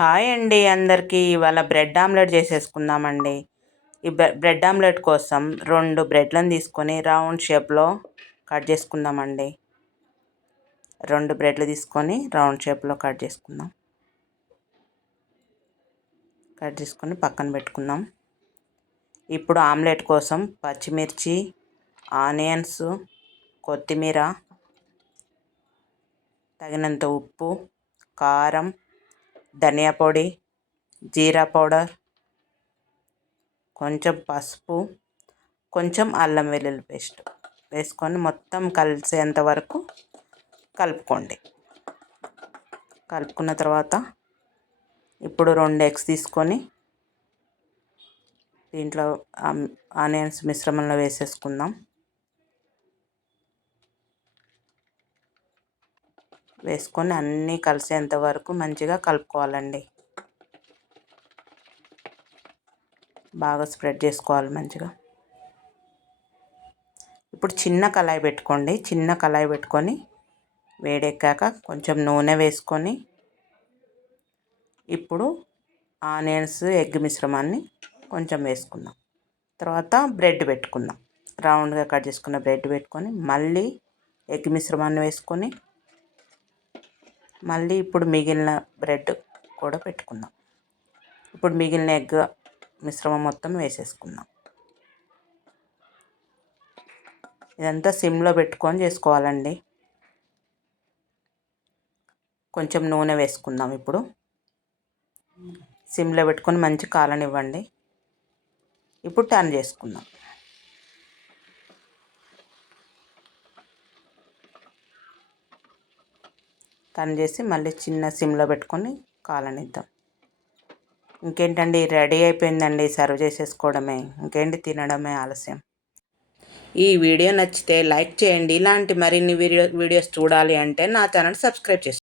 Hi అండి అందరికీ. ఇవాళ బ్రెడ్ ఆమ్లెట్ చేసేసుకుందామండి. ఈ బ్రెడ్ ఆమ్లెట్ కోసం 2 బ్రెడ్లను తీసుకొని రౌండ్ షేప్లో కట్ చేసుకుందామండి. 2 బ్రెడ్లు తీసుకొని రౌండ్ షేప్లో కట్ చేసుకొని పక్కన పెట్టుకుందాం. ఇప్పుడు ఆమ్లెట్ కోసం పచ్చిమిర్చి, ఆనియన్స్, కొత్తిమీర, తగినంత ఉప్పు, కారం, ధనియా పొడి, జీరా పౌడర్, కొంచెం పసుపు, కొంచెం అల్లం వెల్లుల్లి పేస్ట్ వేసుకొని మొత్తం కలిసేంత వరకు కలుపుకోండి. కలుపుకున్న తర్వాత ఇప్పుడు 2 ఎగ్స్ తీసుకొని దీంట్లో ఆనియన్స్ మిశ్రమంలో వేసేసుకుందాం. వేసుకొని అన్నీ కలిసేంత వరకు మంచిగా కలుపుకోవాలండి. బాగా స్ప్రెడ్ చేసుకోవాలి మంచిగా. ఇప్పుడు చిన్న కళాయి పెట్టుకోండి. చిన్న కళాయి పెట్టుకొని వేడెక్కాక కొంచెం నూనె వేసుకొని ఇప్పుడు ఆనియన్స్ ఎగ్ మిశ్రమాన్ని కొంచెం వేసుకుందాం. తర్వాత బ్రెడ్ పెట్టుకుందాం. రౌండ్గా కట్ చేసుకున్న బ్రెడ్ పెట్టుకొని మళ్ళీ ఎగ్ మిశ్రమాన్ని వేసుకొని మళ్ళీ ఇప్పుడు మిగిలిన బ్రెడ్ కూడా పెట్టుకుందాం. ఇప్పుడు మిగిలిన ఎగ్ మిశ్రమం మొత్తం వేసేసుకుందాం. ఇదంతా సిమ్లో పెట్టుకొని చేసుకోవాలండి. కొంచెం నూనె వేసుకుందాం. ఇప్పుడు సిమ్లో పెట్టుకొని మంచి కాలనివ్వండి. ఇప్పుడు టర్న్ చేసుకుందాం. టర్న్ చేసి మళ్ళీ చిన్న సిమ్లో పెట్టుకొని కాలనిద్దాం. ఇంకేంటండి, రెడీ అయిపోయిందండి. సర్వ్ చేసేసుకోవడమే. ఇంకేంటి, తినడమే ఆలస్యం. ఈ వీడియో నచ్చితే లైక్ చేయండి. ఇలాంటి మరిన్ని వీడియోస్ చూడాలి అంటే నా ఛానల్ సబ్స్క్రైబ్ చేసుకోండి.